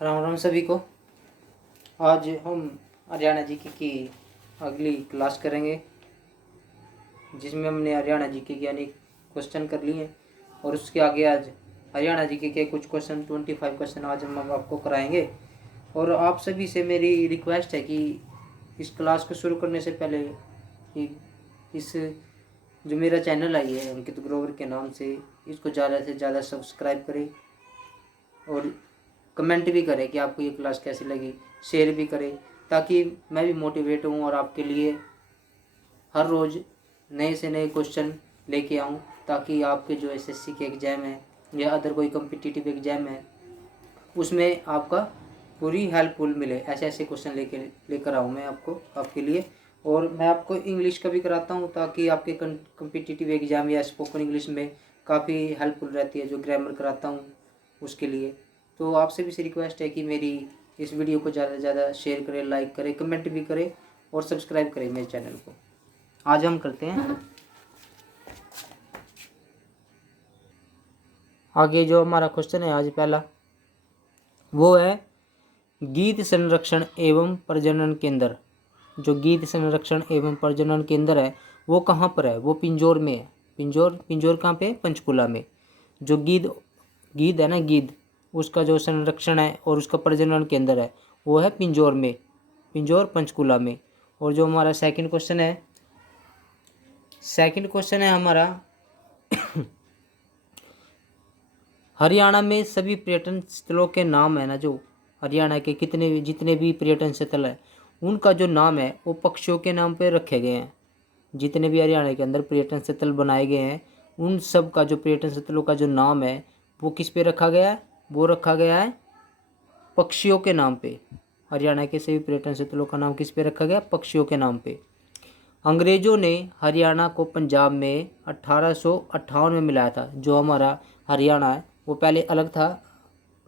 राम राम सभी को। आज हम हरियाणा जीके की अगली क्लास करेंगे, जिसमें हमने हरियाणा जीके के यानी क्वेश्चन कर लिए और उसके आगे आज हरियाणा जीके के कुछ क्वेश्चन 25 क्वेश्चन आज हम आपको कराएंगे। और आप सभी से मेरी रिक्वेस्ट है कि इस क्लास को शुरू करने से पहले इस जो मेरा चैनल है ये अंकित ग्रोवर के नाम से, इसको ज़्यादा से ज़्यादा सब्सक्राइब करें और कमेंट भी करें कि आपको ये क्लास कैसी लगी, शेयर भी करें ताकि मैं भी मोटिवेट हूँ और आपके लिए हर रोज़ नए से नए क्वेश्चन लेके आऊँ, ताकि आपके जो एसएससी के एग्ज़ाम है या अदर कोई कम्पिटिटिव एग्ज़ाम है उसमें आपका पूरी हेल्पफुल मिले। ऐसे ऐसे क्वेश्चन लेकर आऊँ मैं आपके लिए। और मैं आपको इंग्लिश का भी कराता हूँ ताकि आपके कम्पिटिटिव एग्ज़ाम या स्पोकन इंग्लिश में काफ़ी हेल्पफुल रहती है, जो ग्रामर कराता हूँ उसके लिए। तो आपसे भी रिक्वेस्ट है कि मेरी इस वीडियो को ज़्यादा से ज़्यादा शेयर करें, लाइक करें, कमेंट भी करें और सब्सक्राइब करें मेरे चैनल को। आज हम करते हैं आगे। जो हमारा क्वेश्चन है आज पहला, वो है गीत संरक्षण एवं प्रजनन केंद्र। जो गीत संरक्षण एवं प्रजनन केंद्र है वो कहाँ पर है? वो पिंजौर में है। पिंजौर कहाँ पे? पंचकुला में। जो गीद है ना, गीद, उसका जो संरक्षण है और उसका प्रजनन केंद्र है वो है पिंजौर में, पिंजौर पंचकुला में। और जो हमारा सेकंड क्वेश्चन है हमारा हरियाणा में सभी पर्यटन स्थलों के नाम है ना, जो हरियाणा के जितने भी पर्यटन स्थल है उनका जो नाम है वो पक्षियों के नाम पे रखे गए हैं। जितने भी हरियाणा के अंदर पर्यटन स्थल बनाए गए हैं उन सब का जो पर्यटन स्थलों का जो नाम है वो किस पे रखा गया है? वो रखा गया है पक्षियों के नाम पे। हरियाणा के सभी पर्यटन स्थलों का नाम किस पे रखा गया? पक्षियों के नाम पे। अंग्रेजों ने हरियाणा को पंजाब में 1858 में मिलाया था। जो हमारा हरियाणा है वो पहले अलग था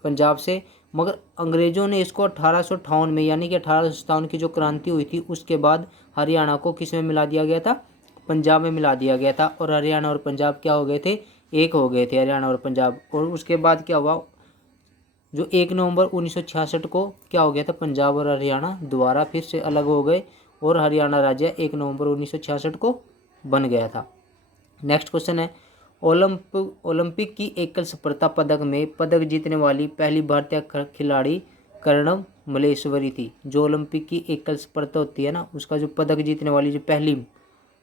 पंजाब से, मगर अंग्रेज़ों ने इसको 1858 में यानी कि 1857 की जो क्रांति हुई थी उसके बाद हरियाणा को किस में मिला दिया गया था? पंजाब में मिला दिया गया था। और हरियाणा और पंजाब क्या हो गए थे? एक हो गए थे, हरियाणा और पंजाब। और उसके बाद क्या हुआ? जो 1 नवंबर 1966 को क्या हो गया था? पंजाब और हरियाणा दोबारा फिर से अलग हो गए और हरियाणा राज्य 1 नवंबर 1966 को बन गया था। नेक्स्ट क्वेश्चन है, ओलंपिक की एकल सफलता पदक में पदक जीतने वाली पहली भारतीय खिलाड़ी कर्णव मल्लेश्वरी थी। जो ओलंपिक की एकल सफलता होती है ना, उसका जो पदक जीतने वाली जो पहली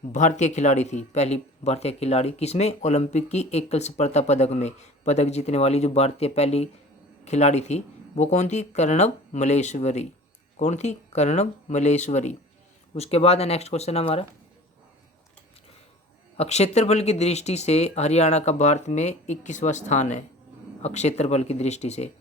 भारतीय खिलाड़ी थी, पहली भारतीय खिलाड़ी किसमें? ओलंपिक की एकल सफलता पदक में पदक जीतने वाली जो भारतीय पहली खिलाड़ी थी वो कौन थी? कर्णव मल्लेश्वरी। कौन थी? कर्णव मल्लेश्वरी। उसके बाद है नेक्स्ट क्वेश्चन हमारा, क्षेत्रफल की दृष्टि से हरियाणा का भारत में 21वां स्थान है। क्षेत्रफल की दृष्टि से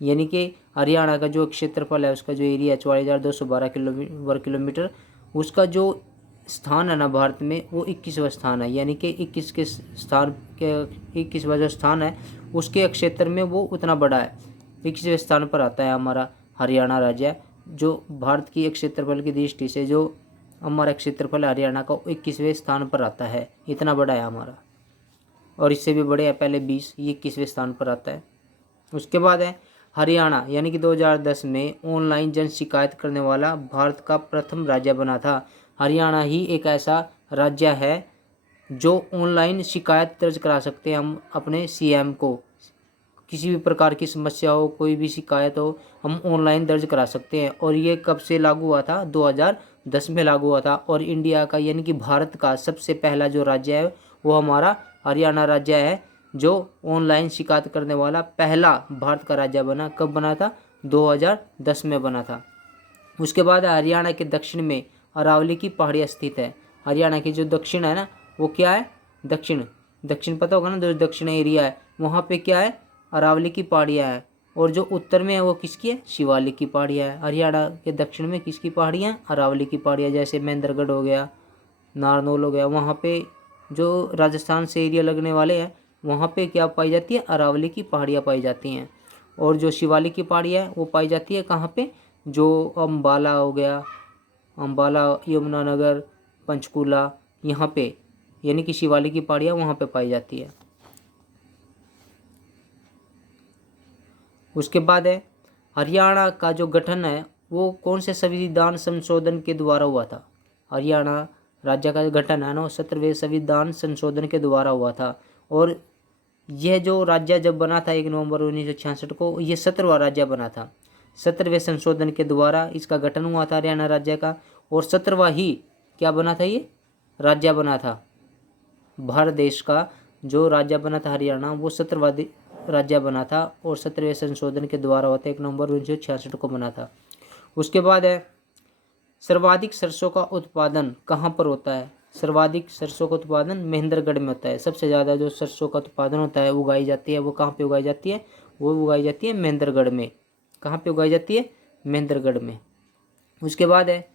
यानी कि हरियाणा का जो क्षेत्रफल है उसका जो एरिया है 44,212 वर्ग किलोमीटर, उसका जो स्थान है ना भारत में वो 21वां स्थान है। यानी कि 21वां जो स्थान है उसके क्षेत्र में वो उतना बड़ा है, 21वें स्थान पर आता है हमारा हरियाणा राज्य। जो भारत की क्षेत्रफल की दृष्टि से जो हमारा क्षेत्रफल हरियाणा का 21वें स्थान पर आता है, इतना बड़ा है हमारा। और इससे भी बड़े है पहले 20, ये 21वें स्थान पर आता है। उसके बाद है हरियाणा यानी कि 2010 में ऑनलाइन जन शिकायत करने वाला भारत का प्रथम राज्य बना था। हरियाणा ही एक ऐसा राज्य है जो ऑनलाइन शिकायत दर्ज करा सकते हैं हम अपने सीएम को। किसी भी प्रकार की समस्या हो, कोई भी शिकायत हो, हम ऑनलाइन दर्ज करा सकते हैं। और ये कब से लागू हुआ था? 2010 में लागू हुआ था। और इंडिया का यानी कि भारत का सबसे पहला जो राज्य है वो हमारा हरियाणा राज्य है, जो ऑनलाइन शिकायत करने वाला पहला भारत का राज्य बना। कब बना था? 2010 में बना था। उसके बाद हरियाणा के दक्षिण में अरावली की पहाड़ियाँ स्थित है। हरियाणा की जो दक्षिण है ना वो क्या है? दक्षिण पता होगा ना, जो दक्षिण एरिया है वहाँ पे क्या है? अरावली की पहाड़ियाँ है। और जो उत्तर में है वो किसकी है? शिवालिक की पहाड़ियाँ है। हरियाणा के दक्षिण में किसकी पहाड़ियाँ? अरावली की पहाड़ियाँ। जैसे महेंद्रगढ़ हो गया, नारनौल हो गया, वहाँ पे जो राजस्थान से एरिया लगने वाले हैं वहाँ पे क्या पाई जाती है? अरावली की पहाड़ियाँ पाई जाती हैं। और जो शिवालिक की पहाड़ियाँ है वो पाई जाती है कहाँ पे? जो अम्बाला हो गया, अम्बाला, यमुनानगर, पंचकूला, यहाँ पे यानी कि शिवालिक की पहाड़ियाँ वहाँ पे पाई जाती है। उसके बाद है हरियाणा का जो गठन है वो कौन से संविधान संशोधन के द्वारा हुआ था? हरियाणा राज्य का गठन है ना 17वें संविधान संशोधन के द्वारा हुआ था। और यह जो राज्य जब बना था 1 नवंबर 1966 को, ये 17वां राज्य बना था। 17वें संशोधन के द्वारा इसका गठन हुआ था हरियाणा राज्य का, और 17वां ही क्या बना था, ये राज्य बना था। भारत देश का जो राज्य बना था हरियाणा, वो 17वां राज्य बना था और 17वें संशोधन के द्वारा हुआ था, 1 नवंबर 1966 को बना था। उसके बाद है सर्वाधिक सरसों का उत्पादन कहाँ पर होता है? सर्वाधिक सरसों का उत्पादन महेंद्रगढ़ में होता है। सबसे ज़्यादा जो सरसों का उत्पादन होता है, उगाई जाती है, वो कहाँ पे उगाई जाती है? वो उगाई जाती है महेंद्रगढ़ में। कहाँ पे उगाई जाती है? महेंद्रगढ़ में। उसके बाद है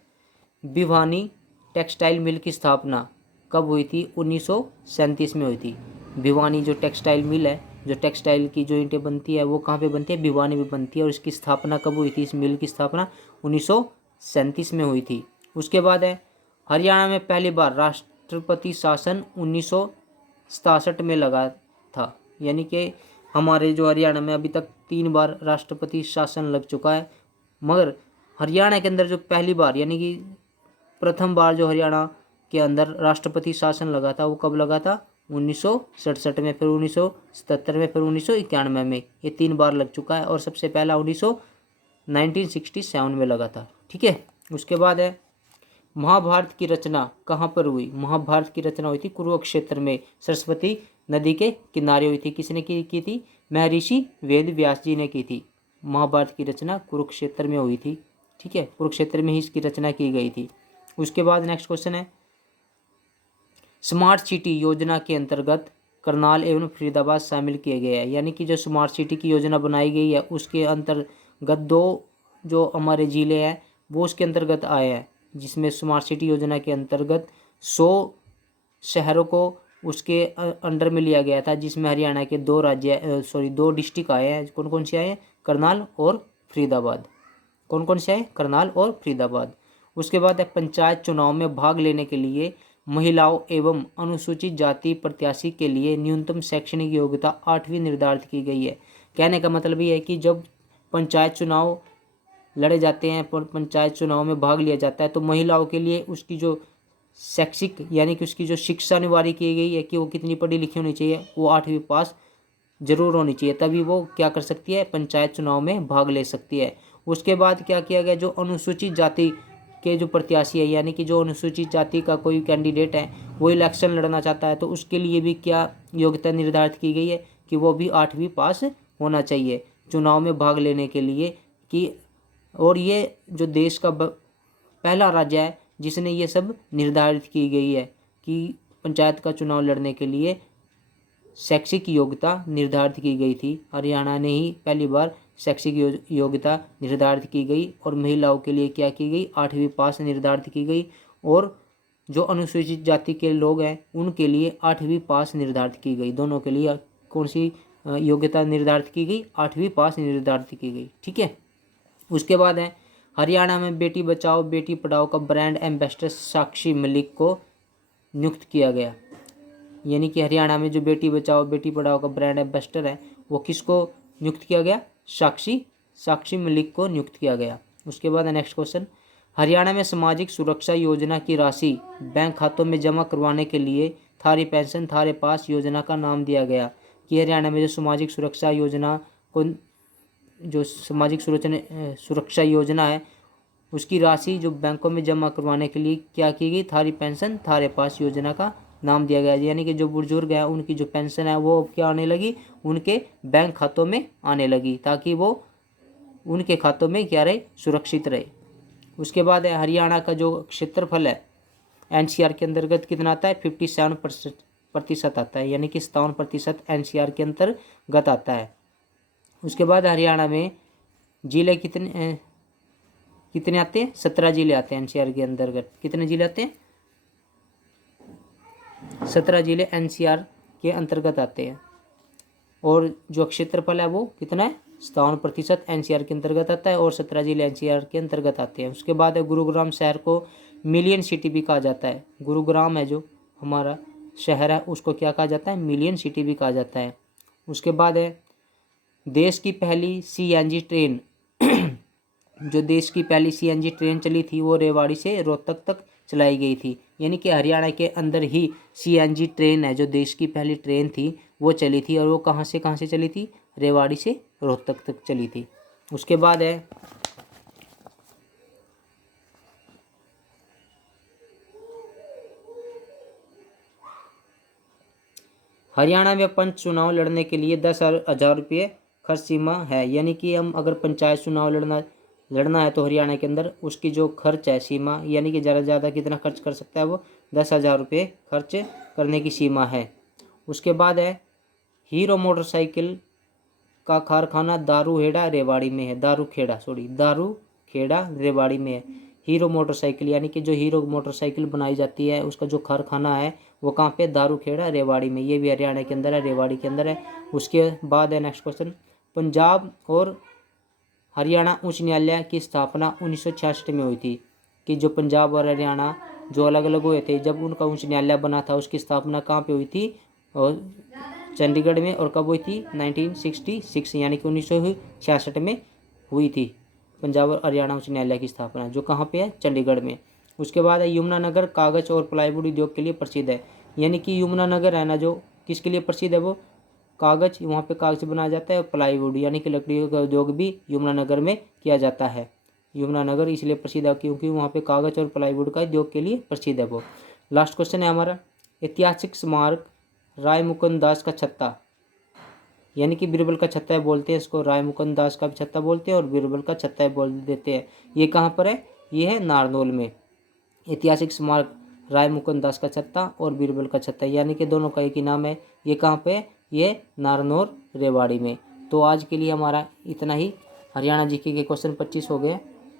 भिवानी टेक्सटाइल मिल की स्थापना कब हुई थी? 1937 में हुई थी। भिवानी जो टेक्सटाइल मिल है, जो टेक्सटाइल की जो ईंटें बनती है, वो कहाँ पे बनती है? भिवानी में बनती है। और इसकी स्थापना कब हुई थी? इस मिल की स्थापना 1937 में हुई थी। उसके बाद है हरियाणा में पहली बार राष्ट्रपति शासन 1967 में लगा था। यानी कि हमारे जो हरियाणा में अभी तक 3 बार राष्ट्रपति शासन लग चुका है, मगर हरियाणा के अंदर जो पहली बार यानी कि प्रथम बार जो हरियाणा के अंदर राष्ट्रपति शासन लगा था, वो कब लगा था? 1967 में, फिर 1977 में, फिर 1991 में। ये 3 बार लग चुका है और सबसे पहला 1967 में लगा था। ठीक है। उसके बाद है महाभारत की रचना कहाँ पर हुई? महाभारत की रचना हुई थी कुरुक्षेत्र में, सरस्वती नदी के किनारे हुई थी। किसने की थी? महर्षि वेद व्यास जी ने की थी। महाभारत की रचना कुरुक्षेत्र में हुई थी। ठीक है, कुरुक्षेत्र में ही इसकी रचना की गई थी। उसके बाद नेक्स्ट क्वेश्चन है स्मार्ट सिटी योजना के अंतर्गत करनाल एवं फरीदाबाद शामिल किए गए हैं। यानी कि जो स्मार्ट सिटी की योजना बनाई गई है, उसके अंतर्गत 2 जो हमारे ज़िले हैं वो उसके अंतर्गत आए हैं, जिसमें स्मार्ट सिटी योजना के अंतर्गत 100 शहरों को उसके अंडर में लिया गया था, जिसमें हरियाणा के 2 डिस्ट्रिक्ट आए हैं। कौन कौन से आए हैं? करनाल और फरीदाबाद। कौन कौन से आए? करनाल और फरीदाबाद। उसके बाद है पंचायत चुनाव में भाग लेने के लिए महिलाओं एवं अनुसूचित जाति प्रत्याशी के लिए न्यूनतम शैक्षणिक योग्यता 8वीं निर्धारित की गई है। कहने का मतलब ये है कि जब पंचायत चुनाव लड़े जाते हैं, पंचायत चुनाव में भाग लिया जाता है, तो महिलाओं के लिए उसकी जो शैक्षिक यानी कि उसकी जो शिक्षा अनिवार्य की गई है कि वो कितनी पढ़ी लिखी होनी चाहिए, वो 8वीं पास जरूर होनी चाहिए, तभी वो क्या कर सकती है? पंचायत चुनाव में भाग ले सकती है। उसके बाद क्या किया गया? जो अनुसूचित जाति के जो प्रत्याशी है, यानी कि जो अनुसूचित जाति का कोई कैंडिडेट है, वो इलेक्शन लड़ना चाहता है, तो उसके लिए भी क्या योग्यता निर्धारित की गई है कि वो भी 8वीं पास होना चाहिए चुनाव में भाग लेने के लिए। कि और ये जो देश का पहला राज्य है जिसने ये सब निर्धारित की गई है कि पंचायत का चुनाव लड़ने के लिए शैक्षिक योग्यता निर्धारित की गई थी। हरियाणा ने ही पहली बार शैक्षिक योग्यता निर्धारित की गई, और महिलाओं के लिए क्या की गई? 8वीं पास निर्धारित की गई। और जो अनुसूचित जाति के लोग हैं उनके लिए 8वीं पास निर्धारित की गई। दोनों के लिए कौन सी योग्यता निर्धारित की गई? 8वीं पास निर्धारित की गई। ठीक है। उसके बाद है हरियाणा में बेटी बचाओ बेटी पढ़ाओ का ब्रांड एम्बेसडर साक्षी मलिक को नियुक्त किया गया। यानी कि हरियाणा में जो बेटी बचाओ बेटी पढ़ाओ का ब्रांड एम्बेसडर है, वो किसको नियुक्त किया गया? साक्षी मलिक को नियुक्त किया गया। उसके बाद नेक्स्ट क्वेश्चन हरियाणा में सामाजिक सुरक्षा योजना की राशि बैंक खातों में जमा करवाने के लिए थारी पेंशन थारे पास योजना का नाम दिया गया। कि हरियाणा में जो सामाजिक सुरक्षा योजना को जो सामाजिक सुरक्षा योजना है, उसकी राशि जो बैंकों में जमा करवाने के लिए क्या की गई? थारी पेंशन थारे पास योजना का नाम दिया गया। यानी कि जो बुजुर्ग हैं उनकी जो पेंशन है वो क्या आने लगी? उनके बैंक खातों में आने लगी, ताकि वो उनके खातों में क्या रहे? सुरक्षित रहे। उसके बाद है हरियाणा का जो क्षेत्रफल है एनसीआर के अंतर्गत कितना आता है? 57% आता है। यानी कि 57% एनसीआर के अंतर्गत आता है। उसके बाद हरियाणा में जिले कितने आते हैं? 17 जिले आते हैं एनसीआर के अंतर्गत। कितने जिले आते हैं? 17 जिले एनसीआर के अंतर्गत आते हैं। और जो क्षेत्रफल है वो कितना है? 57% एनसीआर के अंतर्गत आता है और 17 जिले एनसीआर के अंतर्गत आते हैं। उसके बाद है गुरुग्राम शहर को मिलियन सिटी भी कहा जाता है। गुरुग्राम है जो हमारा शहर है, उसको क्या कहा जाता है? मिलियन सिटी भी कहा जाता है। उसके बाद है देश की पहली सीएनजी ट्रेन जो देश की पहली सीएनजी ट्रेन चली थी वो रेवाड़ी से रोहतक तक चलाई गई थी। यानी कि हरियाणा के अंदर ही सीएनजी ट्रेन है, जो देश की पहली ट्रेन थी वो चली थी। और वो कहाँ से चली थी? रेवाड़ी से रोहतक तक चली थी। उसके बाद है हरियाणा में पंच चुनाव लड़ने के लिए 10,000 रुपये खर्च सीमा है। यानी कि हम अगर पंचायत चुनाव लड़ना है तो हरियाणा के अंदर उसकी जो खर्च है सीमा, यानी कि ज़्यादा से ज़्यादा कितना खर्च कर सकता है वो 10,000 रुपये खर्च करने की सीमा है। उसके बाद है हीरो मोटरसाइकिल का कारखाना दारूखेड़ा रेवाड़ी में है। दारूखेड़ा रेवाड़ी में है हीरो मोटरसाइकिल, यानी कि जो हीरो मोटरसाइकिल बनाई जाती है उसका जो कारखाना है वो कहाँ पे? दारूखेड़ा रेवाड़ी में। ये भी हरियाणा के अंदर है, रेवाड़ी के अंदर है। उसके बाद है नेक्स्ट क्वेश्चन, पंजाब और हरियाणा उच्च न्यायालय की स्थापना 1966 में हुई थी। कि जो पंजाब और हरियाणा जो अलग अलग हुए थे, जब उनका उच्च न्यायालय बना था उसकी स्थापना कहाँ पे हुई थी? और चंडीगढ़ में। और कब हुई थी? 1966, यानी कि 1966 में हुई थी पंजाब और हरियाणा उच्च न्यायालय की स्थापना, जो कहाँ पे है? चंडीगढ़ में। उसके बाद है यमुनानगर कागज और प्लाईवुड उद्योग के लिए प्रसिद्ध है। यानी कि यमुनानगर है ना, जो किसके लिए प्रसिद्ध है? वो कागज, वहाँ पे कागज बनाया जाता है। और प्लाईवुड यानी कि लकड़ियों का उद्योग भी यमुनानगर में किया जाता है। यमुनानगर इसलिए प्रसिद्ध है क्योंकि वहाँ पे कागज और प्लाईवुड का उद्योग के लिए प्रसिद्ध है वो। लास्ट क्वेश्चन है हमारा, ऐतिहासिक स्मारक राय मुकुंद दास का छत्ता, यानी कि बीरबल का छत्ता बोलते हैं इसको, राय मुकुंद दास का भी छत्ता बोलते हैं और बीरबल का छत्ता बोल देते हैं। ये कहाँ पर है? ये है नारनौल में। ऐतिहासिक स्मारक राय मुकुंद दास का छत्ता और बीरबल का छत्ता, यानी कि दोनों का एक ही नाम है। ये कहाँ पे है? ये नारनौल रेवाड़ी में। तो आज के लिए हमारा इतना ही। हरियाणा जीके के क्वेश्चन 25 हो गए।